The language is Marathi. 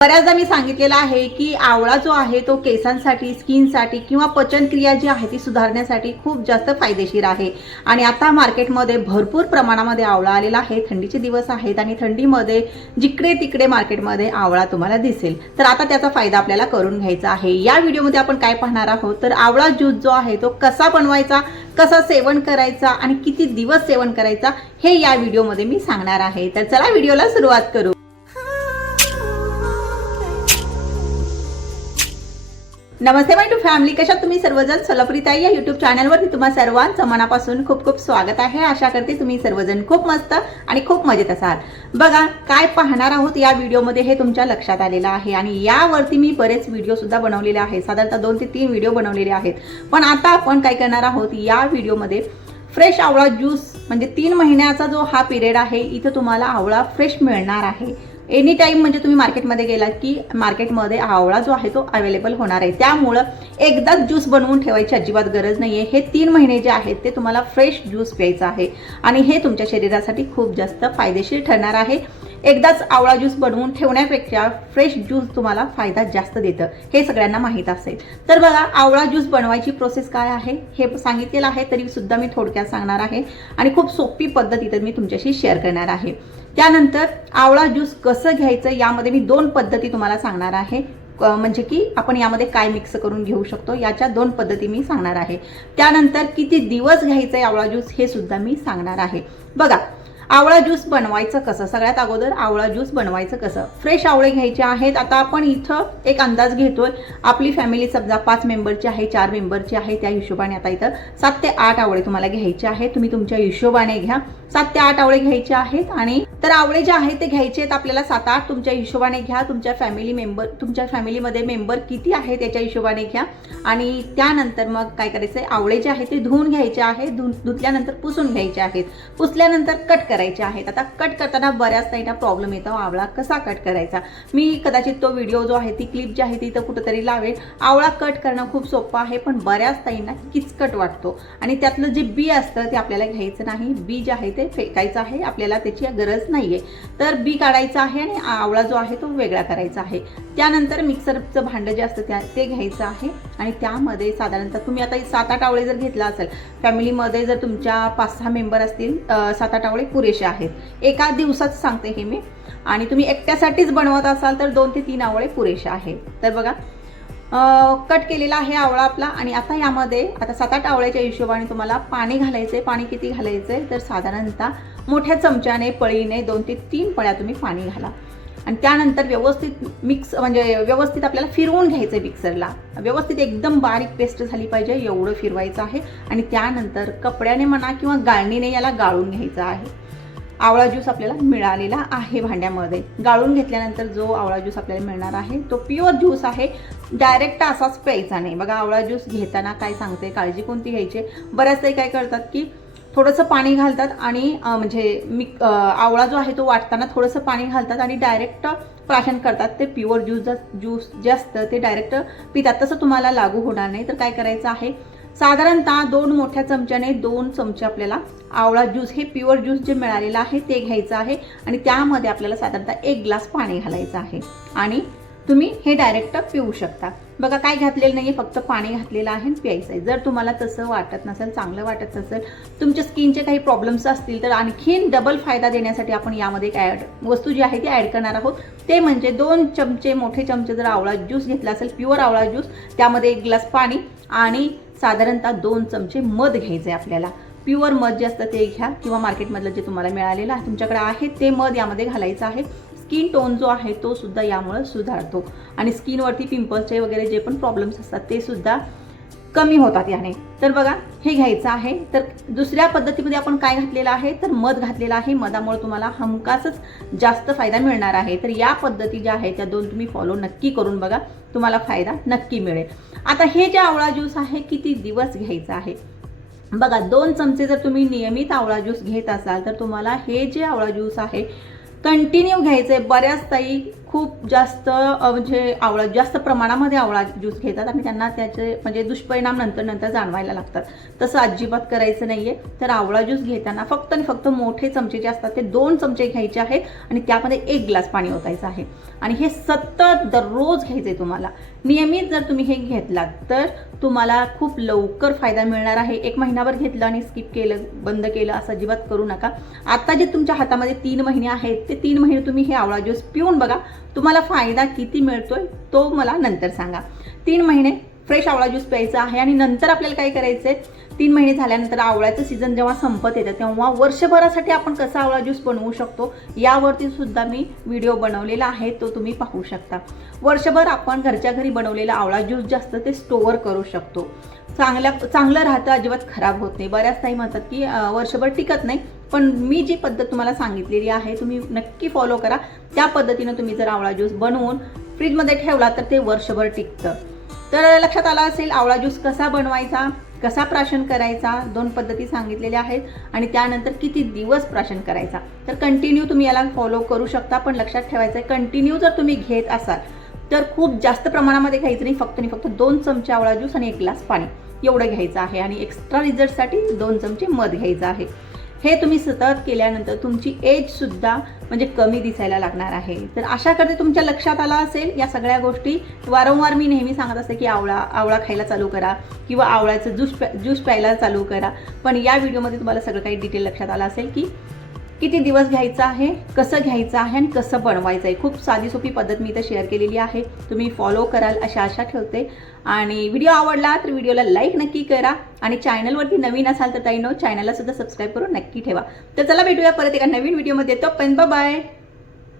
बऱ्याचदा मी सांगितलेलं आहे की आवळा जो आहे तो केसांसाठी स्किनसाठी किंवा पचनक्रिया जी आहे ती सुधारण्यासाठी खूप जास्त फायदेशीर आहे. आणि आता मार्केटमध्ये भरपूर प्रमाणामध्ये आवळा आलेला आहे. थंडीचे दिवस आहेत आणि थंडीमध्ये जिकडे तिकडे मार्केटमध्ये आवळा तुम्हाला दिसेल. तर आता त्याचा फायदा आपल्याला करून घ्यायचा आहे. या व्हिडिओमध्ये आपण काय पाहणार आहोत? तर आवळा ज्यूस जो आहे तो कसा बनवायचा कसा सेवन करायचा आणि किती दिवस सेवन करायचा हे या व्हिडिओमध्ये मी सांगणार आहे. तर चला व्हिडिओला सुरुवात करू. नमस्ते माय टू फॅमिली कशा तुम्ही सर्वजण? सोलापुरीताई या युट्यूब चॅनलवरती तुम्हा सर्वांचं मनापासून खूप खूप स्वागत आहे. आशा करते तुम्ही सर्वजण खूप मस्त आणि खूप मजेत असाल. बघा काय पाहणार आहोत या व्हिडिओमध्ये हे तुमच्या लक्षात आलेलं आहे. आणि यावरती मी बरेच व्हिडिओसुद्धा बनवलेले आहेत. साधारणतः दोन ते तीन व्हिडिओ बनवलेले आहेत. पण आता आपण काय करणार आहोत या व्हिडिओमध्ये फ्रेश आवळा ज्यूस म्हणजे तीन महिन्याचा जो हा पिरियड आहे इथं तुम्हाला आवळा फ्रेश मिळणार आहे. एनी टाईम म्हणजे तुम्ही मार्केटमध्ये गेलात की मार्केटमध्ये आवळा जो आहे तो अवेलेबल होणार आहे. त्यामुळं एकदाच ज्यूस बनवून ठेवायची अजिबात गरज नाही आहे हे तीन महिने जे आहेत ते तुम्हाला फ्रेश ज्यूस प्यायचं आहे. आणि हे तुमच्या शरीरासाठी खूप जास्त फायदेशीर ठरणार आहे. एकदाच आवळा ज्यूस बनवून ठेवण्यापेक्षा फ्रेश ज्यूस तुम्हाला फायदा जास्त देतं. हे सगळ्यांना माहीत असेल. तर बघा आवळा ज्यूस बनवायची प्रोसेस काय आहे हे सांगितलेलं आहे तरी सुद्धा मी थोडक्यात सांगणार आहे. आणि खूप सोपी पद्धत इथं मी तुमच्याशी शेअर करणार आहे. त्यानंतर आवळा ज्यूस कसं घ्यायचं यामध्ये मी दोन पद्धती तुम्हाला सांगणार आहे. म्हणजे की आपण यामध्ये काय मिक्स करून घेऊ शकतो याच्या दोन पद्धती मी सांगणार आहे. त्यानंतर किती दिवस घ्यायचं आहे आवळा ज्यूस हे सुद्धा मी सांगणार आहे. बघा आवळा ज्यूस बनवायचं कसं? सगळ्यात अगोदर आवळा ज्यूस बनवायचं कसं? फ्रेश आवळे घ्यायचे आहेत. आता आपण इथं एक अंदाज घेतोय. आपली फॅमिली समजा पाच मेंबरची आहे चार मेंबरची आहे त्या हिशोबाने आता इथं सात ते आठ आवळे तुम्हाला घ्यायचे आहेत. तुम्ही तुमच्या हिशोबाने घ्या. सात ते आठ आवळे घ्यायचे आहेत आणि तर आवळे जे आहेत ते घ्यायचे आहेत. आपल्याला सात आठ तुमच्या हिशोबाने घ्या. तुमच्या फॅमिली मेंबर तुमच्या फॅमिलीमध्ये मेंबर किती आहे त्याच्या हिशोबाने घ्या. आणि त्यानंतर मग काय करायचं आवळे जे आहेत ते धुवून घ्यायचे आहेत. धु धुतल्यानंतर पुसून घ्यायचे आहेत. पुसल्यानंतर कट करायचे आहेत. आता कट करताना बऱ्याच ताईंना प्रॉब्लेम येतो. आवळा कसा कट करायचा? मी कदाचित तो व्हिडिओ जो आहे ती क्लिप जी आहे ती तर कुठंतरी लावेल. आवळा कट करणं खूप सोपं आहे पण बऱ्याच ताईंना किचकट वाटतो. आणि त्यातलं जे बी असतं ते आपल्याला घ्यायचं नाही. बी जे आहे ते फेकायचं आहे. आपल्याला त्याची गरज नाही आहे तर बी काढायचं आहे आणि आवळा जो आहे तो वेगळा करायचा आहे. त्यानंतर मिक्सरचं भांडं जे असतं त्या ते घ्यायचं आहे. आणि त्यामध्ये साधारणतः तुम्ही आता सात आठ आवळे जर घेतला असेल फॅमिलीमध्ये जर तुमच्या पाच सहा मेंबर असतील सात आठ आवळे पुरेसे आहेत. एका दिवसात सांगते हे मी. आणि तुम्ही एकट्यासाठीच बनवत असाल तर दोन ते तीन आवळे पुरेसे आहेत. तर बघा कट केलेला आहे आवळा आपला आणि आता यामध्ये आता सात आठ आवळ्याच्या हिशोबाने तुम्हाला पाणी घालायचं आहे पाणी किती घालायचं आहे तर साधारणतः मोठ्या चमच्याने पळीने दोन ते तीन पळ्या तुम्ही पाणी घाला. आणि त्यानंतर व्यवस्थित मिक्स म्हणजे व्यवस्थित आपल्याला फिरवून घ्यायचं आहे मिक्सरला व्यवस्थित एकदम बारीक पेस्ट झाली पाहिजे एवढं फिरवायचं आहे. आणि त्यानंतर कपड्याने म्हणा किंवा गाळणीने याला गाळून घ्यायचं आहे. आवळा ज्यूस आपल्याला मिळालेला आहे भांड्यामध्ये. गाळून घेतल्यानंतर जो आवळा ज्यूस आपल्याला मिळणार आहे तो प्युअर ज्यूस आहे. डायरेक्ट असाच प्यायचा नाही. बघा आवळा ज्यूस घेताना काय सांगते काळजी कोणती घ्यायची? बऱ्याच काही काय करतात की थोडंसं पाणी घालतात आणि म्हणजे मी आवळा जो आहे तो वाटताना थोडंसं पाणी घालतात आणि डायरेक्ट प्राशन करतात. ते प्युअर ज्यूस ज्यूस जे असतं ते डायरेक्ट पितात. तसं तुम्हाला लागू होणार नाही. तर काय करायचं आहे? साधारणतः दोन मोठ्या चमच्याने दोन चमचे आपल्याला आवळा ज्यूस हे प्युअर ज्यूस जे मिळालेलं आहे ते घ्यायचं आहे आणि त्यामध्ये आपल्याला साधारणतः एक ग्लास पाणी घालायचं आहे. आणि तुम्ही हे डायरेक्ट पिऊ शकता. बघा काय घातलेलं नाही फक्त पाणी घातलेलं आहे आणि प्यायचं आहे. जर तुम्हाला तसं वाटत नसेल चांगलं वाटत नसेल तुमच्या स्किनचे काही प्रॉब्लेम्स असतील तर आणखीन डबल फायदा देण्यासाठी आपण यामध्ये एक ॲड वस्तू जी आहे ती ॲड करणार आहोत. ते म्हणजे दोन चमचे मोठे चमचे जर आवळा ज्यूस घेतला असेल प्युअर आवळा ज्यूस त्यामध्ये एक ग्लास पाणी आणि साधारणतः दोन चमचे मध घ्यायचे आपल्याला. प्युअर मध जे असतं ते घ्या किंवा मार्केटमधलं जे तुम्हाला मिळालेलं आहे तुमच्याकडे आहे ते मध यामध्ये घालायचं आहे. स्किन टोन जो आहे तो सुद्धा यामुळे सुधारतो. आणि स्किनवरती पिंपल्सचे वगैरे जे पण प्रॉब्लेम्स असतात ते सुद्धा कमी होतात याने. तर बघा हे घ्यायचं आहे. तर दुसऱ्या पद्धतीमध्ये आपण काय घातलेलं आहे? तर मध घातलेलं आहे. मधामुळे तुम्हाला हमखासच जास्त फायदा मिळणार आहे. तर या पद्धती ज्या आहेत त्या दोन तुम्ही फॉलो नक्की करून बघा. तुम्हाला फायदा नक्की मिळेल. आता हे जे आवळा ज्यूस आहे किती दिवस घ्यायचं आहे? बघा दोन चमचे जर तुम्ही नियमित आवळा ज्यूस घेत असाल तर तुम्हाला हे जे आवळा ज्यूस आहे कंटिन्यू घ्यायचं. आहे बऱ्याच ताई खूप जास्त म्हणजे आवळा जास्त प्रमाणामध्ये आवळा ज्यूस घेतात आणि त्यांना त्याचे म्हणजे दुष्परिणाम नंतर नंतर जाणवायला लागतात. तसं अजिबात करायचं नाहीये. तर आवळा ज्यूस घेताना फक्त आणि फक्त मोठे चमचे जे असतात ते दोन चमचे घ्यायचे आहे आणि त्यामध्ये एक ग्लास पाणी ओतायचं आहे. आणि हे सतत दररोज घ्यायचंय तुम्हाला. नियमित जर तुम्ही हे घेतलात तर तुम्हाला खूप लवकर फायदा मिळणार आहे. एक महिनाभर घेतलं आणि स्किप केलं बंद केलं असं अजिबात करू नका. आता जे तुमच्या हातामध्ये तीन महिने आहेत ते तीन महिने तुम्ही हे आवळा ज्यूस पिऊन बघा. तुम्हाला फायदा किती मिळतोय तो मला नंतर सांगा. तीन महिने फ्रेश आवळा ज्यूस प्यायचा आहे आणि नंतर आपल्याला काय करायचंय? तीन महिने झाल्यानंतर आवळ्याचं सीझन जेव्हा संपत येतं तेव्हा वर्षभरासाठी आपण कसा आवळा ज्यूस बनवू शकतो यावरती सुद्धा मी व्हिडिओ बनवलेला आहे तो तुम्ही पाहू शकता. वर्षभर आपण घरच्या घरी बनवलेला आवळा ज्यूस जास्त ते स्टोअर करू शकतो. चांगल्या चांगलं राहतं अजिबात खराब होत नाही. बऱ्याच ताई म्हणतात की वर्षभर टिकत नाही पण मी जी पद्धत तुम्हाला सांगितलेली आहे तुम्ही नक्की फॉलो करा. त्या पद्धतीनं तुम्ही जर आवळा ज्यूस बनवून फ्रीजमध्ये ठेवला तर ते वर्षभर टिकतं. तर लक्षात आलं असेल आवळा ज्यूस कसा बनवायचा? कसा प्राशन करायचा? दोन पद्धती सांगितलेल्या आहेत. आणि त्यानंतर किती दिवस प्राशन करायचा? तर कंटिन्यू तुम्ही याला फॉलो करू शकता पण लक्षात ठेवायचं आहे कंटिन्यू जर तुम्ही घेत असाल तर खूप जास्त प्रमाणामध्ये घ्यायचं नाही. फक्त आणि फक्त दोन चमचे आवळा ज्यूस आणि एक ग्लास पाणी. एवढं घ्यायचं आहे. आणि एक्स्ट्रा रिझल्टसाठी दोन चमचे मध घ्यायचं आहे. हे तुम्ही सतत केल्यानंतर तुमची एज सुद्धा म्हणजे कमी दिसायला लागणार आहे. तर अशा करते तुमच्या लक्षात आला असेल या सगळ्या गोष्टी. वारंवार मी नेहमी सांगत असते की आवळा आवळा खायला चालू करा किंवा आवळ्याचं ज्यूस प्या ज्यूस प्यायला चालू करा. पण या व्हिडिओमध्ये तुम्हाला सगळं काही डिटेल लक्षात आलं असेल की किती दिवस घ्यायचं आहे कसं घ्यायचं आहे आणि कसं बनवायचं आहे. खूप साधी सोपी पद्धत मी इथं शेअर केलेली आहे. तुम्ही फॉलो कराल अशा आशा ठेवते. आणि व्हिडिओ आवडला तर व्हिडिओला लाईक नक्की करा. आणि चॅनलवरती नवीन असाल तर ताई नो चॅनलला सुद्धा सबस्क्राईब करून नक्की ठेवा. तर चला भेटूया परत एका नवीन व्हिडिओमध्ये तो पण बाय